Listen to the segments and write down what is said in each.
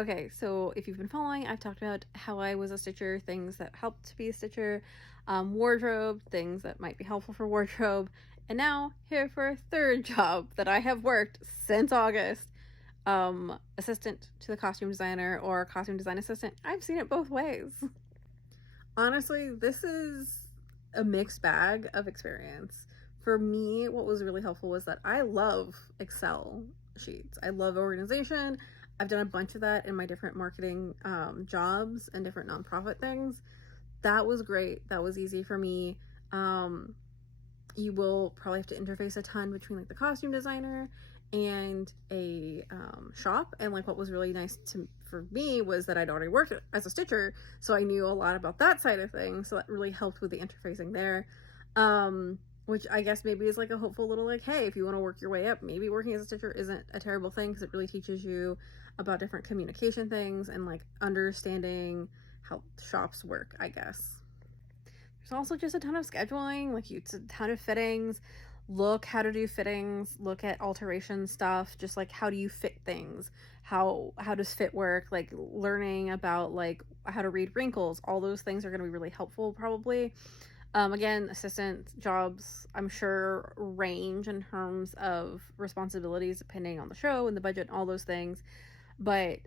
Okay, so if you've been following, I've talked about how I was a stitcher, things that helped to be a stitcher, wardrobe, things that might be helpful for wardrobe, and now here for a third job that I have worked since August. Assistant to the costume designer or costume design assistant. I've seen it both ways. Honestly, this is a mixed bag of experience. For me, what was really helpful was that I love Excel sheets. I love organization. I've done a bunch of that in my different marketing jobs and different nonprofit things. That was great. That was easy for me. You will probably have to interface a ton between like the costume designer and a shop. And like what was really nice for me was that I'd already worked as a stitcher, so I knew a lot about that side of things, so that really helped with the interfacing there. Which I guess maybe is like a hopeful little like, hey, if you want to work your way up, maybe working as a stitcher isn't a terrible thing, because it really teaches you about different communication things and like understanding how shops work, I guess. There's also just a ton of scheduling, like it's a ton of fittings. Look how to do fittings, look at alteration stuff, just like how do you fit things? How does fit work? Like learning about like how to read wrinkles. All those things are going to be really helpful probably. Again, assistant jobs, I'm sure, range in terms of responsibilities depending on the show and the budget and all those things. But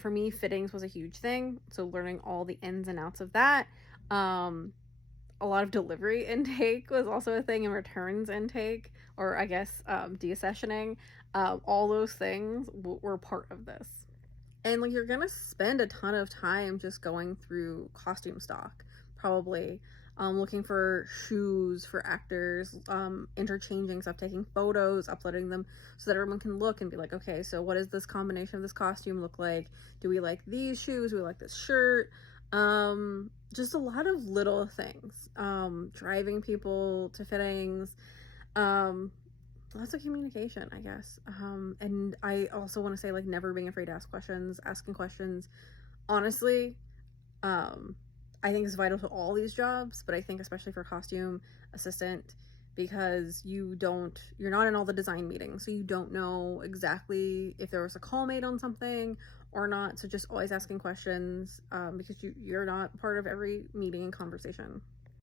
for me, fittings was a huge thing. So learning all the ins and outs of that. A lot of delivery intake was also a thing, and returns intake, or I guess deaccessioning. All those things were part of this. And like you're gonna spend a ton of time just going through costume stock, probably looking for shoes for actors, interchanging stuff, taking photos, uploading them so that everyone can look and be like, okay, so what does this combination of this costume look like? Do we like these shoes? Do we like this shirt? Just a lot of little things. Driving people to fittings. Lots of communication, I guess. And I also want to say, like, never being afraid to ask questions, asking questions. Honestly, I think is vital to all these jobs, but I think especially for costume assistant, because you're not in all the design meetings, so you don't know exactly if there was a call made on something or not. So just always asking questions, because you're not part of every meeting and conversation.